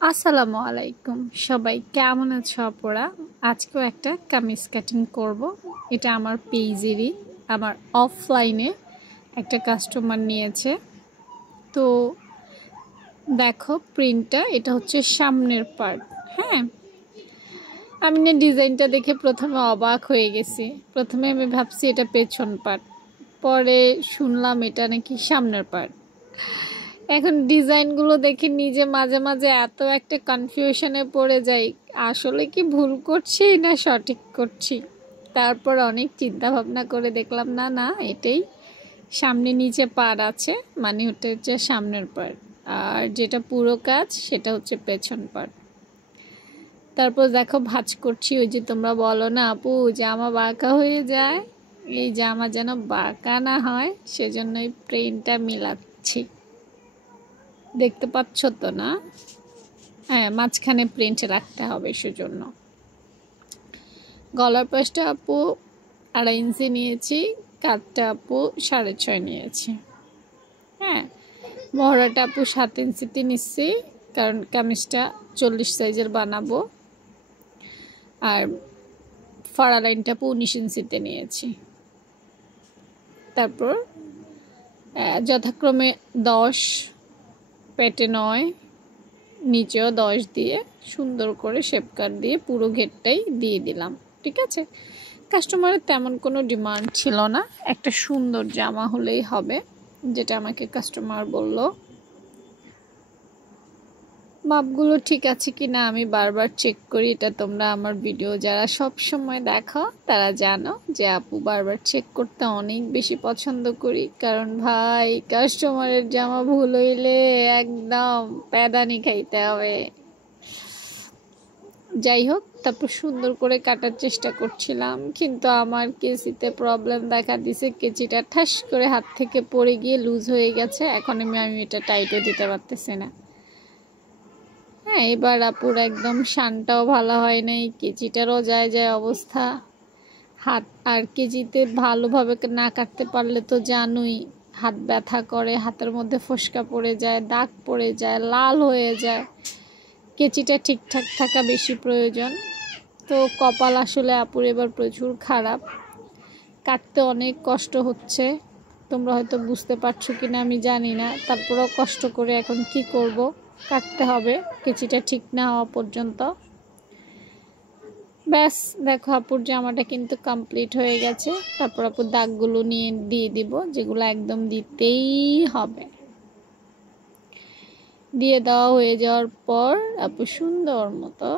আসসালামু আলাইকুম সবাই, কেমন আছো আপনারা? আজকেও একটা কামিজ কাটিং করব। এটা আমার পেজেরই, আমার অফলাইনে একটা কাস্টমার নিয়েছে। তো দেখো প্রিন্টটা, এটা হচ্ছে সামনের পার্ট। হ্যাঁ, আমি না ডিজাইনটা দেখে প্রথমে অবাক হয়ে গেছি। প্রথমে আমি ভাবছি এটা পেছন পার্ট, পরে শুনলাম এটা নাকি সামনের পার্ট। এখন ডিজাইনগুলো দেখে নিজে মাঝে মাঝে এত একটা কনফিউশনে পড়ে যাই, আসলে কি ভুল করছি না সঠিক করছি। তারপর অনেক চিন্তা ভাবনা করে দেখলাম না না, এটাই সামনে নিচে পাড় আছে, মানে ওটা হচ্ছে সামনের পাড়, আর যেটা পুরো কাজ সেটা হচ্ছে পেছন পাড়। তারপর দেখো ভাঁজ করছি, ওই যে তোমরা বলো না আপু জামা বাঁকা হয়ে যায়, এই জামা যেন বাঁকা না হয় সেজন্যই প্রিন্টটা মিলাচ্ছি। দেখতে পাচ্ছ তো না? হ্যাঁ, মাঝখানে প্রিন্ট রাখতে হবে সেজন্য। গলার পাশটা আপু 2.5 ইঞ্চি নিয়েছি, কাঁধটা আপু 6.5 নিয়েছি। হ্যাঁ, মহড়াটা আপু 7 ইঞ্চিতে নিচ্ছি, কারণ কামিজটা 40 সাইজের বানাবো। আর ফাড়া লাইনটা আপু 19 ইঞ্চিতে নিয়েছি। তারপর যথাক্রমে 10, পেটে 9, নিচেও 10 দিয়ে সুন্দর করে শেপ কাট দিয়ে পুরো ঘেরটাই দিয়ে দিলাম। ঠিক আছে, কাস্টমারের তেমন কোনো ডিমান্ড ছিল না, একটা সুন্দর জামা হলেই হবে, যেটা আমাকে কাস্টমার বলল। মাপগুলো ঠিক আছে কি না আমি বারবার চেক করি, এটা তোমরা আমার ভিডিও যারা সব সময় দেখো তারা জানো যে আপু বারবার চেক করতে অনেক বেশি পছন্দ করি। কারণ ভাই, কাস্টমারের জামা ভুল হইলে একদম প্যাদানি খাইতে হবে। যাই হোক, তারপর সুন্দর করে কাটার চেষ্টা করছিলাম, কিন্তু আমার কেচিতে প্রবলেম দেখা দিছে। কেচিটা ঠাস করে হাত থেকে পড়ে গিয়ে লুজ হয়ে গেছে। এখন আমি এটা টাইটও দিতে পারতেছি না। হ্যাঁ, এবার আপুর একদম শানটাও ভালো হয় নাই, কেচিটারও যায় যায় অবস্থা। হাত আর কেচিতে ভালোভাবে না কাটতে পারলে তো জানোই হাত ব্যথা করে, হাতের মধ্যে ফোসকা পড়ে যায়, দাগ পড়ে যায়, লাল হয়ে যায়। কেচিটা ঠিকঠাক থাকা বেশি প্রয়োজন। তো কপাল আসলে আপুর এবার প্রচুর খারাপ, কাটতে অনেক কষ্ট হচ্ছে। তোমরা হয়তো বুঝতে পারছো কিনা আমি জানি না, তারপরেও কষ্ট করে এখন কি করব, কাটতে হবে কেচিটা ঠিক না হওয়া পর্যন্ত। ব্যাস দেখো আপুর জামাটা কিন্তু কমপ্লিট হয়ে গেছে। তারপর আপুর দাগগুলো নিয়ে দিয়ে দিব, যেগুলো একদম দিতেই হবে। দিয়ে দেওয়া হয়ে যাওয়ার পর আপু সুন্দর মতো